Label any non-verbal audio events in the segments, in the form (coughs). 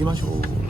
行きましょう。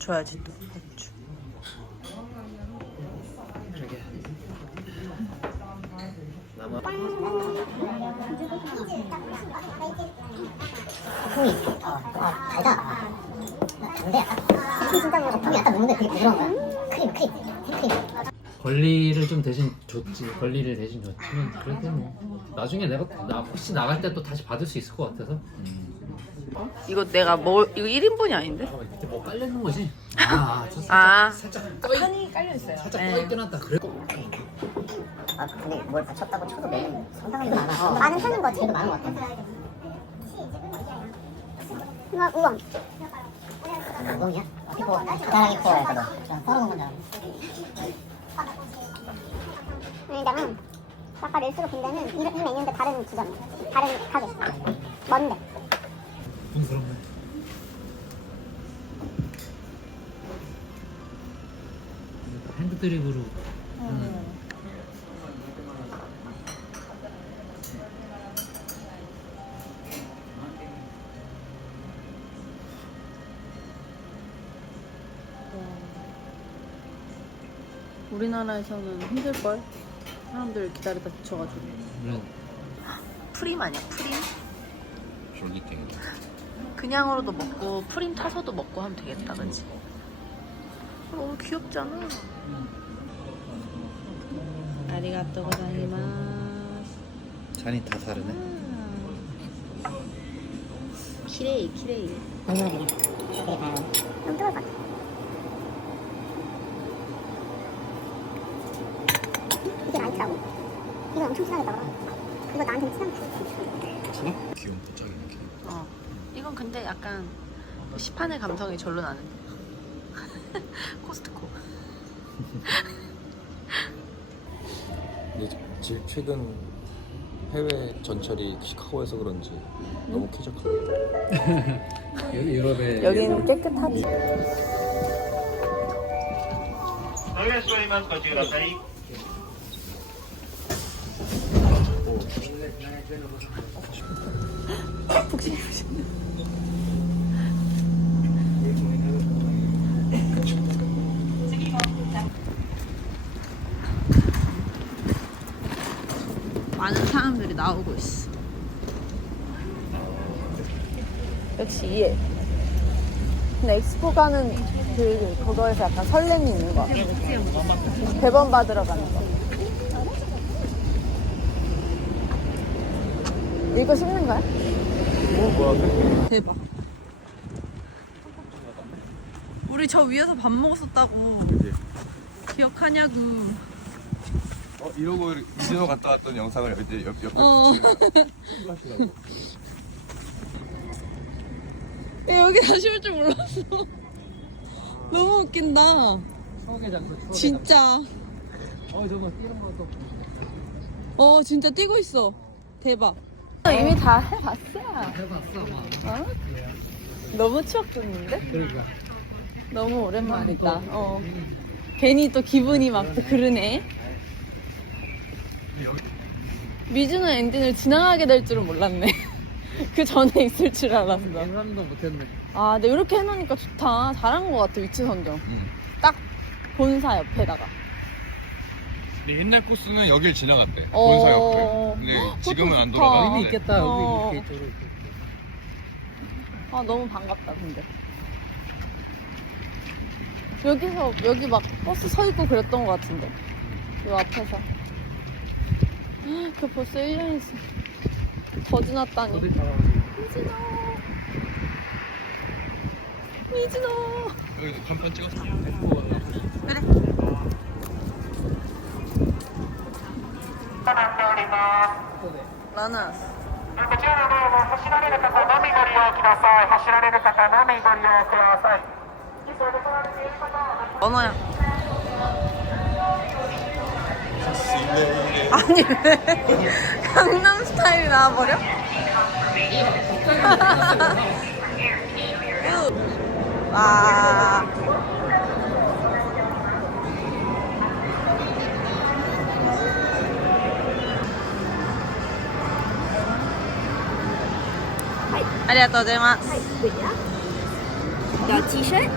또 먹어줘야지 또. 맥주. 풍이 어, 어 달다 단데 약간 진짜 풍이 약간 먹는데 되게 부드러운 거야 크림 크림 생크림 권리를 좀 대신 줬지. 권리를 대신 줬지만 그래도 뭐 나중에 내가 나 혹시 나갈 때 또 다시 받을 수 있을 것 같아서 이거 내가 뭐 이거 1인분이 아닌데? 어, 이때 뭐 깔려있는 거지 아, 저 살짝, 아. 살짝 떠 칸이 깔려 있어요. 살짝 떠 있긴 하다 그래 아 근데 뭘 다쳤다고 쳐도 매는 상당히 많아 많은 편인 거지 많은 것 같아 우와, 우와. 우엉이야? 피코 가다랑이 코어에서도 좀 썰어 놓은 건줄 아니, 내가 아까 릴스로 본 데는 이, 이 메뉴인데 다른 지점이야. 다른 가게. 뭔데? 분스럽네 핸드 드립으로 하는 우리나라에서는 힘들걸? 사람들 기다리다 지쳐가지고. 프림 아니야, 프림? 졸리탱이 그냥으로도 먹고 프림 타서도 먹고 하면 되겠다, 그치? 너무 귀엽잖아. 아리가또 고자이마스. 잔이 다 다르네 키레이, 키레이. 너무 뜨거울 것 같아. 이게 라이트라고. 이거 엄청 먹어. 그거 나한테 진한 진해? 귀여운 포착이 이렇게 어. 이건 근데 약간 시판의 감성이 절로 나는. (laughs) 코스트코. 근데 지- 최근 해외 전철이 시카고에서 그런지 너무 쾌적하고 (laughs) 여기 유럽에 여기는 깨끗하지. お願いしております。ご注意ください。 많은 (laughs) 나오고 있어. 역시 이해. 근데 엑스포 가는 그 그거에서 약간 설렘이 있는 거. 배번 받으러 가는 거. 이거 씹는 거야? 대박. 우리 저 위에서 밥 먹었었다고. 기억하냐고. 어 이러고 이진호 갔다 왔던 영상을 이제 옆, 옆에 어. 붙이는 야, 여기 다시 올 줄 몰랐어. 너무 웃긴다. 추억의 장소 추억의 진짜. 장소. 어 저거 뛰는 것도 어, 진짜 뛰고 있어. 대박. 이미 다 해봤어요. 해봤어 막 어? 너무 추억 돋는데? 그러니까 너무 오랜만이다. 어. 괜히 또 기분이 막 그러네. 미주는 엔진을 지나가게 될 줄은 몰랐네. (laughs) 그 전에 있을 줄 알았어. 상상도 못했네 아, 근데 이렇게 해놓으니까 좋다. 잘한 것 같아, 위치 선정. 응. 딱 본사 옆에다가. 근데 옛날 코스는 여길 지나갔대 어. 본사 옆을 근데 헉, 지금은 안 그것도 좋다. 돌아가는데 의미 있겠다 어. 여기 이렇게 이쪽으로 이렇게. 아, 너무 반갑다, 근데. 여기서, 여기 막 버스 서 있고 그랬던 것 같은데. 요 앞에서. 헉, 그 벌써 1년이지. 더 지났다니. 어디 가 미진아. 미진아. 여기 간판 찍었어 그래. となっております。 라나스. こちらの道路を走られる方のみご利用ください。走られる方のみご利用ください。急いで来られている方は 언어야. 아니 왜 강남 스타일이 나와버려? 와. 아리가또 고자이마스. the t-shirt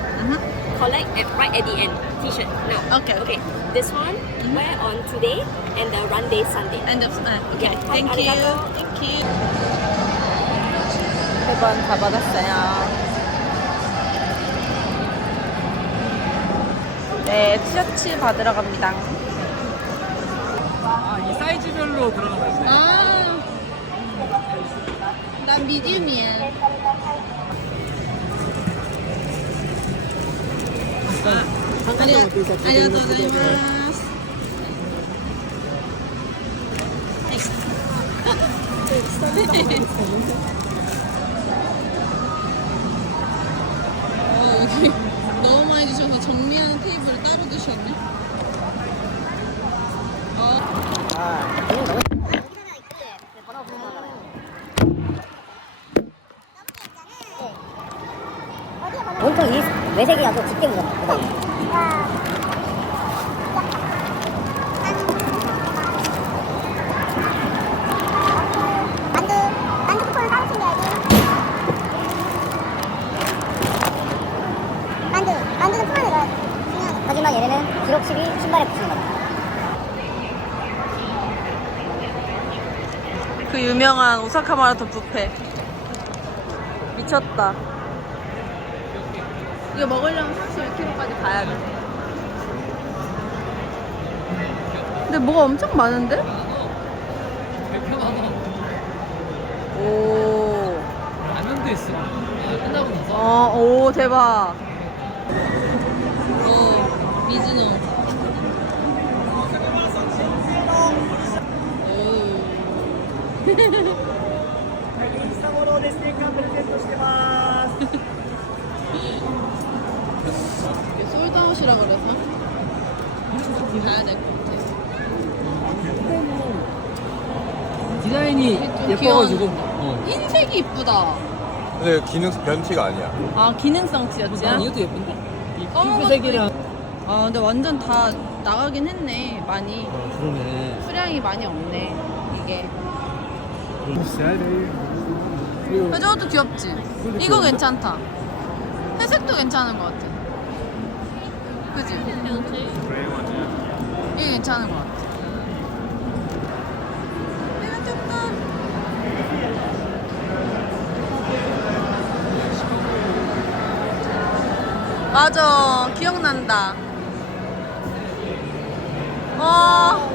collect at right at the end t-shirt now Okay. okay this one wear on today and the run day sunday End of uh, okay. Yeah. Thank you. Thank you. 세번 다 받았어요. 네, 티셔츠 받으러 갑니다. 아 이 사이즈별로 들어가고 있어요 아, 난 미디움이야. 아, 아리가또 고자이마스. 어, 여기 너무 많이 주셔서 정리하는 테이블을 따로 두셨네. 어. 온통 이 외색이라서 짙게 묻었네. 만두 만두 쿠폰은 따로 챙겨야지. 만두 만두는 품 안에 넣어야지. 중요하니까. 하지만 얘네는 기록식이 신발에 붙이는 거다. 그 유명한 오사카 마라톤 뷔페 미쳤다 이거 먹으려면 31km까지 가야 돼 근데 뭐가 엄청 많은데? 오, 라면도 있어. 아, 끝나고 나서. 어, 오 대박. 어, 미즈노 오. (laughs) 솔드아웃이라 그래서 좀 가야 될 것 같아. 디자인이 예뻐가지고 어. 흰색이 이쁘다. 근데 기능 변티가 아니야. 아 기능성 티였지? 난 이것도 예쁜데. 이 어, 검은색이랑. 아 근데 완전 다 나가긴 했네 많이 어, 그러네 수량이 많이 없네 이게. 음. 해저도 귀엽지? 그러니까. 이거 괜찮다. 회색도 괜찮은 것 같아. 그지? 이게 괜찮은 것 같아. 이거 조금. 맞아, 기억난다. 어.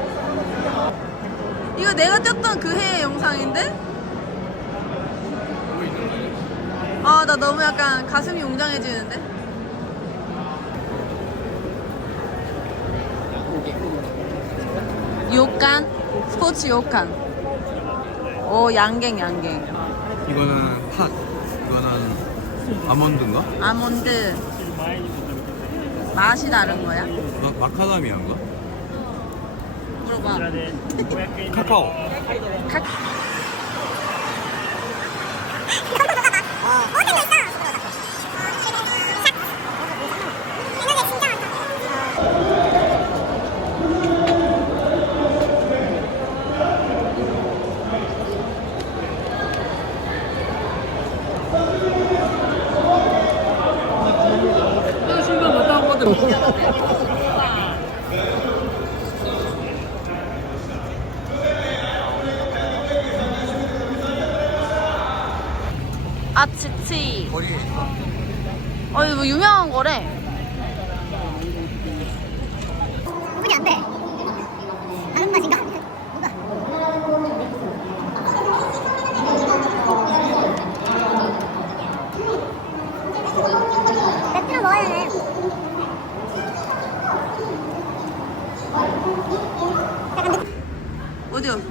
이거 내가 찍었던 그 해의 영상인데? 아, 나 너무 약간 가슴이 웅장해지는데? 요칸? 스포츠 요칸. 오, 양갱, 양갱. 이거는 팥. 이거는 아몬드인가? 아몬드. 맛이 다른 거야? 마, 마카다미아인가? 물어봐. (laughs) 카카오. 신발 갔다 온 건데. 아치치. 거리에 있어. 어, 이거 뭐 유명한 거래. 구분이 안 돼. 다른 맛인가? 뭐가? 맥주를 먹어야 되네. 어디요?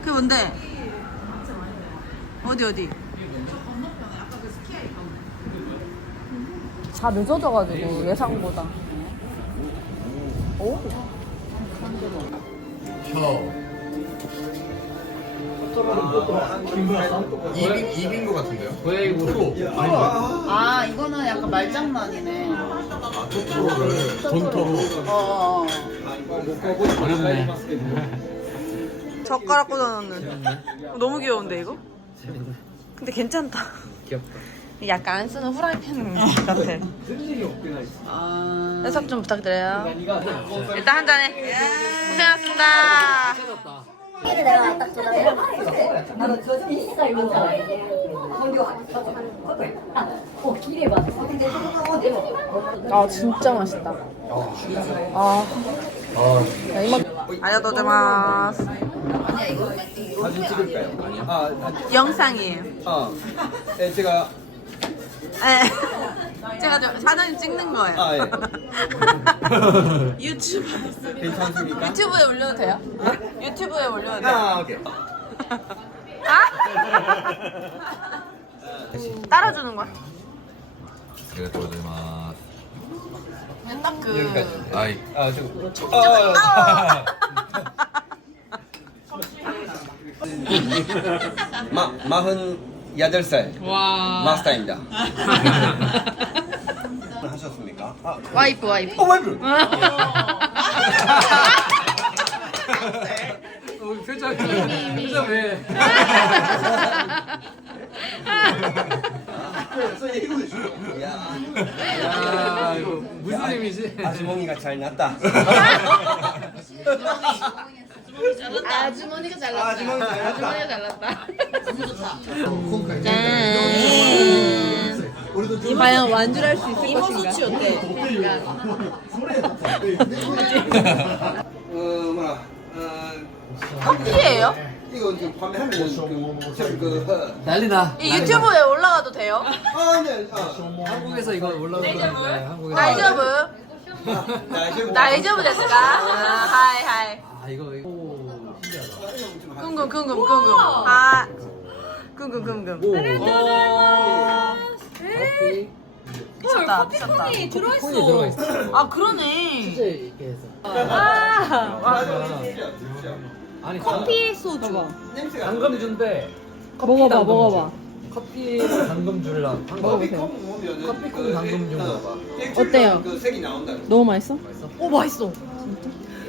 그게 뭔데? 어디 어디? 다 늦어져가지고 예상보다. 오? 입인 입인 것 같은데요? 고양이 우로. 아 이거는 약간 말장난이네. 토토로를 돈토로. 어. 어렵네. 젓가락 꽂아놓는. 너무 귀여운데 이거? 근데 괜찮다. 귀엽다. 약간 안 쓰는 후라이팬 같아. 해석 좀 부탁드려요. 일단 한 잔해. 고생하셨습니다. 아 진짜 맛있다. 아. 야, 이맛. 알려드리마스. 사진 찍을까요? 아, 영상이에요. 아, 네, 제가 네. 제가 저 사장님 찍는 거예요. 아, 예. (laughs) 유튜브. 괜찮습니까? 유튜브에 올려도 돼요? 유튜브에 올려도 돼요? 아, 오케이. 아? (laughs) 따라주는 거야? 제가 도와드리마. 딱 그. 여기까지. 아이, 아, 저, 아, (laughs) 마, 마흔 여덟 살 와. 마스터입니다. 하셨습니까? 아, 와이프 와이프. 어, 와이프. (laughs) 어, 표정, 표정 왜? 야, 이거 무슨 의미지? 아주머니가 잘 났다. (laughs) 아주머니가 잘났다. 아주머니가 잘났다. 아주머니가 잘났다. 짠. 과연 완주할 수 있을 이모 수치 어때? 어, 뭐라, 어, 커피예요? 이거 지금 밤에 하면 그, 참 그, 어, 난리나. 이 유튜브에 올라가도 돼요? 아, 네, 어. 한국에서 이거 올라오는데 한국에서. 나이저브. 나 이제 뭐- 나이저브 됐을까? 아, 하이 하이. 아 이거 이거. 궁금 궁금 궁금. 아. 궁금 궁금. 커피 미쳤다 미쳤다. 콩이 들어가 있어. 아 그러네. 진짜 이렇게 해서. 아. 와. 아니 커피 소주. 당금주인데 커피 먹어봐, 당금주. 먹어봐. 커피 당금주랑 먹어보세요. 커피 콩 당금주 먹어봐. 어때요? 그 색이 나온다. 너무 맛있어? 맛있어? 오 맛있어.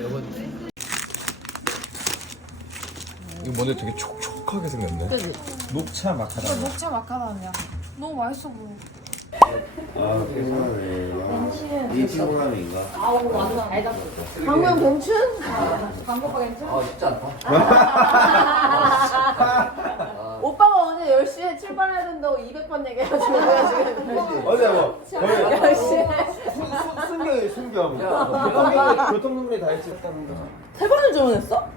이거 이거 뭔데 되게 촉촉하게 생겼네. 그지? 녹차 마카다미아. 녹차 마카다미아. 너무 맛있어 보여. 방금 봉춘? 아 쉽지 않다. (laughs) 오빠가 오늘 10시에 출발해야 된다고 200번 얘기해가지고 어제 뭐 거의 10시에 순경이 순경. 교통정리 교통정리 다 했었다는 거. 세 번을 주문했어?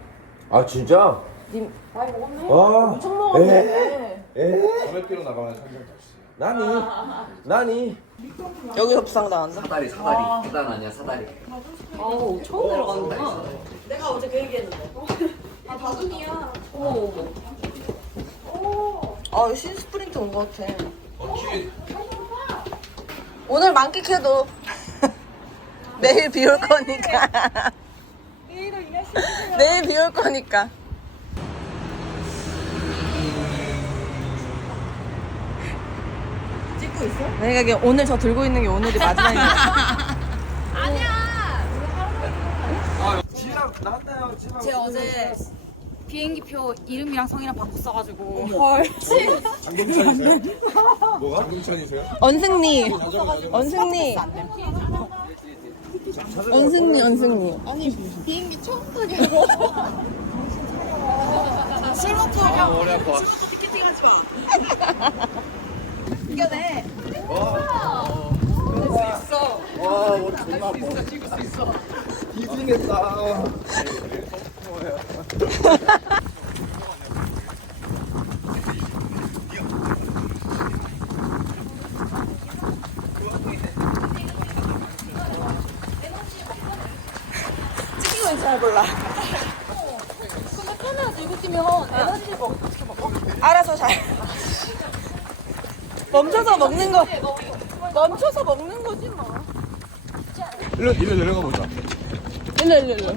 아 진짜? 님 많이 먹었네? 와. 엄청 먹었네. 에? 500km 나가면 삼성 택시. 나니? 나니. 여기서 부상당한다? 사다리 사다리. 계단 아니야 사다리. 아우 처음 내려가는구나. 아 신스프린트 온 것 같아. 오늘 만끽해도 (laughs) 내일 비 올 거니까. (laughs) 내일 비 올 거니까 찍고 있어? 내가 이게 오늘 저 들고 있는 게 오늘이 마지막이야 (laughs) 지랑 나왔나요? 지랑. 제가 어제 비행기표 이름이랑 성이랑 바꿨어가지고 장금천이세요? 뭐가? 장금천이세요? 언승리 언승리 언승리 언승리 아니 비행기 처음 타냐고 술 먹고 아 머리 아파. (laughs) 이겨내 와 머리 존나 아파. 뒤지겠다. 찍히고 잘 몰라 근데 카메라 들고 뛰면 에너지 먹어? 알아서 잘 멈춰서 먹는 거 멈춰서 먹는 거지 뭐 일로 일로 내려가 보자. 일로 일로 일로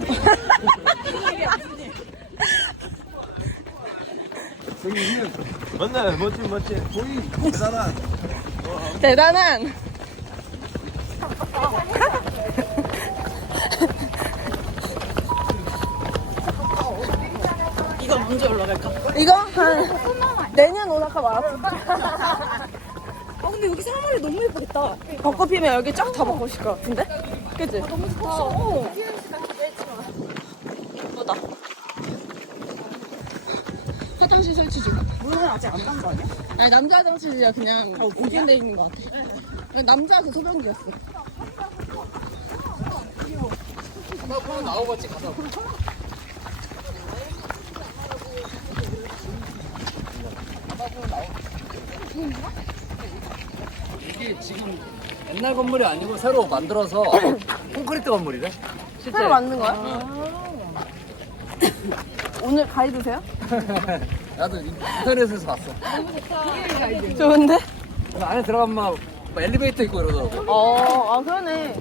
여기는 맞네 멋진 멋진 보이 대단한. 대단한 이거 언제 올라갈까? 이거 한 내년 올라가 마라톤 아 근데 여기 사물이 너무 예쁘겠다 벚꽃 피면 여기 쫙 다 벚꽃일 것 같은데? 그치? 너무 좋다 어. 예쁘다 화장실 설치 중 물은 아직 안 간 거 아니야? 아니 남자 화장실이야 그냥 오픈돼 있는 것 같아 남자 그 소변기였어 나오고 같이 가자. 이게 지금 옛날 건물이 아니고 새로 만들어서 (coughs) 콘크리트 건물이래. 실제 새로 만든 거야? 오늘 가이드세요? (laughs) 나도 인터넷에서 봤어. 좋은데? 그래서 안에 들어가면 막, 막 엘리베이터 있고 이러더라고. 어, 아 그러네.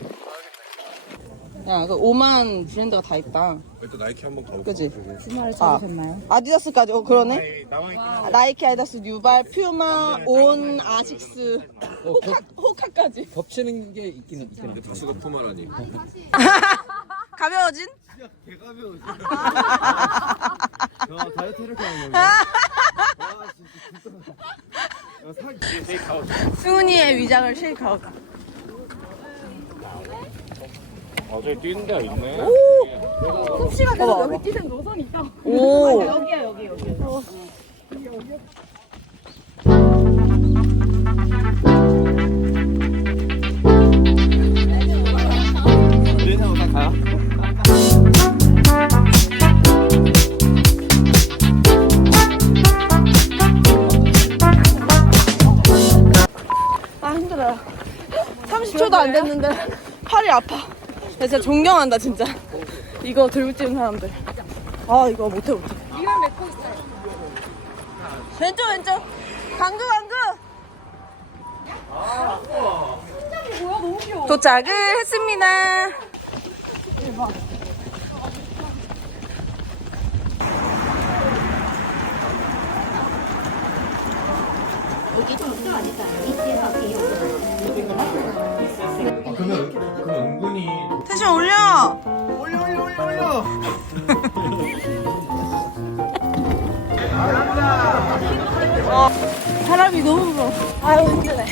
야, 그 5만 브랜드가 다 있다. 일단 나이키 한번 가볼까? 그지? 주말에 찾으셨나요? 아, 디다스까지. 어, 그러네. 아, 나이키, 아디다스, 뉴발, 퓨마, 온, 아식스, 호카, 호카까지. 겹치는 게 있긴 있긴 해. 다스가 푸마라니. 가벼워진? 개가벼워. (laughs) 야 다이어트 이렇게 하는 건데. 와 진짜 진짜. 승훈이의 위장을 실카웃. 아 저기 뛰는 데가 있네. 섭씨가 계속 여기 뛰는 노선이 있다. 오. (laughs) 여기야, 여기, 여기. 가요? 아, 힘들어요. 30초도 안 됐는데 팔이 아파. 진짜 존경한다 진짜. 이거 들고 뛰는 사람들. 아 이거 못해 못해. 리얼 맺고 있어요 왼쪽 왼쪽. 강구 강구. 도착을 했습니다. 여기 정수 아니다 이제서 비용 그러면 그럼 은근히 텐션 올려. 올려 올려 올려 올려. 사람이 너무 무서워. 아유 힘드네.